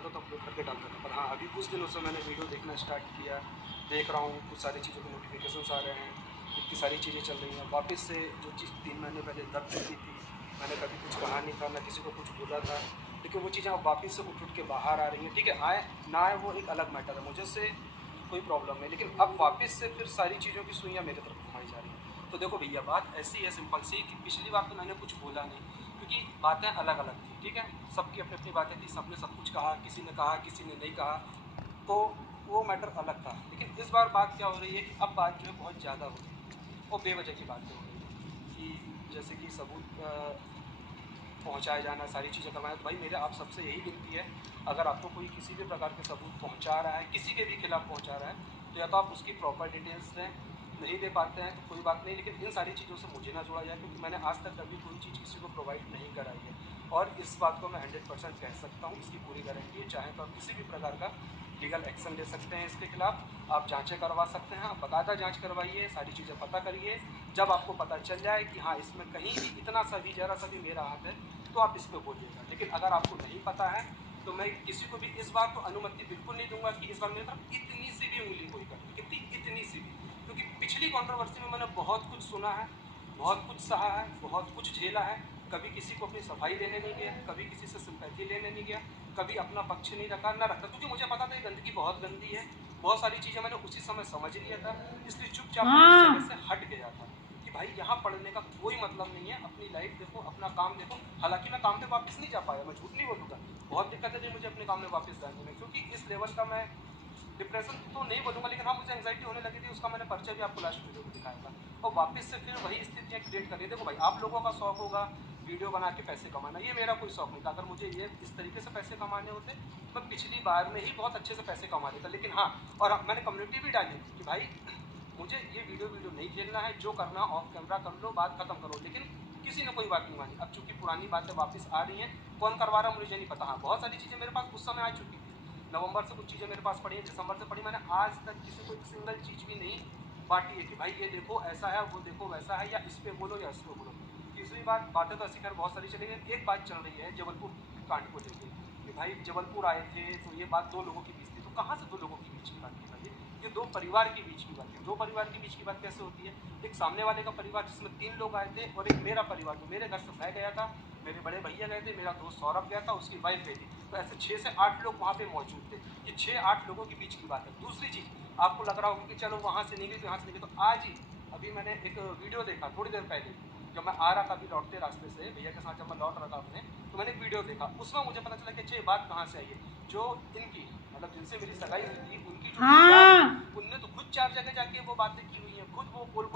रहता था तो अपलोड करके डालता था। पर हाँ, अभी कुछ दिनों से मैंने वीडियो देखना स्टार्ट किया, देख रहा हूँ कुछ सारी चीज़ों के नोटिफिकेशंस आ रहे हैं, इतनी सारी चीज़ें चल रही हैं। वापस से जो चीज़ 3 महीने पहले दब चुकी थी, मैंने कभी कुछ कहा नहीं था, ना किसी को कुछ बोला था, लेकिन वो चीज़ें अब वापस से उठ के बाहर आ रही हैं। ठीक है, आए ना आए वो एक अलग मैटर है, मुझे से कोई प्रॉब्लम नहीं, लेकिन अब वापस से फिर सारी चीज़ों की सुइयाँ मेरे तरफ घुमाई जा रही हैं। तो देखो भैया, बात ऐसी है सिंपल सी कि पिछली बार तो मैंने कुछ बोला नहीं, क्योंकि बातें अलग अलग थी। ठीक है, सबकी अपनी अपनी बातें थी, सबने सब कुछ कहा, किसी ने कहा किसी ने नहीं कहा, तो वो मैटर अलग था। लेकिन इस बार बात क्या हो रही है कि अब बात जो है बहुत ज़्यादा हो रही है और बेवजह की बातें हो रही है कि जैसे कि सबूत पहुंचाया जाना, सारी चीज़ें करवाएं। तो भाई मेरे आप सबसे यही विनती है, अगर आपको कोई किसी भी प्रकार के सबूत पहुंचा रहा है, किसी के भी खिलाफ पहुंचा रहा है, तो या तो आप उसकी प्रॉपर डिटेल्स दें, नहीं दे पाते हैं तो कोई बात नहीं, लेकिन इन सारी चीज़ों से मुझे ना जोड़ा जाए, क्योंकि मैंने आज तक कभी कोई चीज़ किसी को प्रोवाइड नहीं कराई है। और इस बात को मैं 100% कह सकता हूँ, इसकी पूरी गारंटी है। चाहे तो आप किसी भी प्रकार का लीगल एक्शन ले सकते हैं इसके खिलाफ, आप जांचें करवा सकते हैं, आप बाकायदा जांच करवाइए, सारी चीज़ें पता करिए। जब आपको पता चल जाए कि हाँ इसमें कहीं भी इतना सा भी ज़रा सा भी मेरा हाथ है, तो आप इस पर बोलिएगा। लेकिन अगर आपको नहीं पता है तो मैं किसी को भी इस बार तो अनुमति बिल्कुल नहीं दूंगा कि इस बार मेरी तरफ इतनी सी भी उंगली कोई करे, कितनी इतनी सी भी। क्योंकि पिछली कंट्रोवर्सी में मैंने बहुत कुछ सुना है, बहुत कुछ सहा है, बहुत कुछ झेला है। कभी किसी को अपनी सफाई देने नहीं गया, कभी किसी से सिंपैथी लेने नहीं गया, कभी अपना पक्ष नहीं रखा ना रखता, क्योंकि मुझे पता था ये गंदगी बहुत गंदी है। बहुत सारी चीज़ें मैंने उसी समय समझ लिया था, इसलिए चुपचाप उस जगह से हट गया था कि भाई यहाँ पढ़ने का कोई मतलब नहीं है, अपनी लाइफ देखो, अपना काम देखो। हालांकि मैं काम पे वापस नहीं जा पाया, मैं झूठ नहीं बोलूँगा, बहुत दिक्कतें थी मुझे अपने काम में वापस जाने में, क्योंकि इस लेवल का मैं डिप्रेशन तो नहीं बोलूँगा, लेकिन हाँ मुझे एंग्जाइटी होने लगी थी। उसका मैंने परिचय भी आपको लास्ट वीडियो में दिखाया था, और वापस से फिर वही स्थितियाँ क्रिएट कर रही है। देखो भाई, आप लोगों का शौक होगा वीडियो बना के पैसे कमाना, ये मेरा कोई शौक नहीं था। अगर मुझे ये इस तरीके से पैसे कमाने होते, मैं पिछली बार में ही बहुत अच्छे से पैसे कमा लेता। लेकिन हाँ, और मैंने कम्युनिटी भी डाली कि भाई मुझे ये वीडियो नहीं खेलना है, जो करना ऑफ कैमरा कर लो, बात खत्म करो। लेकिन किसी ने कोई बात नहीं मानी। अब चूंकि पुरानी बातें वापस आ रही हैं, कौन करवा रहा मुझे नहीं पता। हाँ, बहुत सारी चीज़ें मेरे पास उस समय आ चुकी थी, नवंबर से कुछ चीज़ें मेरे पास पड़ी हैं, दिसंबर से पड़ी। मैंने आज तक किसी को एक सिंगल चीज़ भी नहीं बांटी है कि भाई ये देखो ऐसा है, वो देखो वैसा है, या इस पर बोलो या इस पर बोलो। तीसरी बात, बातें तो ऐसी खैर बहुत सारी चली गई। एक बात चल रही है जबलपुर कांड को लेकर कि भाई जबलपुर आए थे तो ये बात 2 लोगों के बीच थी। तो कहाँ से 2 लोगों के बीच की बात की भाई? ये 2 परिवार के बीच की बात है। 2 परिवार के बीच की बात कैसे होती है? एक सामने वाले का परिवार जिसमें 3 लोग आए थे, और एक मेरा परिवार, जो मेरे घर से मैं गया था, मेरे बड़े भैया गए थे, मेरा दोस्त सौरभ गया था, उसकी वाइफ गई थी। तो ऐसे 6 से 8 लोग वहाँ पे मौजूद थे। ये 6-8 लोगों के बीच की बात है। दूसरी चीज़, आपको लग रहा होगा कि चलो वहाँ से नहीं गई तो यहाँ से नहीं गई। तो आज ही अभी मैंने एक वीडियो देखा थोड़ी देर पहले, जब मैं आ रहा था अभी लौटते रास्ते से भैया के साथ, जब मैं लौट रहा था अपने, तो मैंने एक वीडियो देखा। उसमें मुझे पता चला कि अच्छा ये बात कहाँ से आई है। जो इनकी मतलब जिनसे मेरी सगाई हुई थी, उनकी जो उनने तो खुद 4 जगह जाके वो बातें की हुई हैं, खुद वो पोल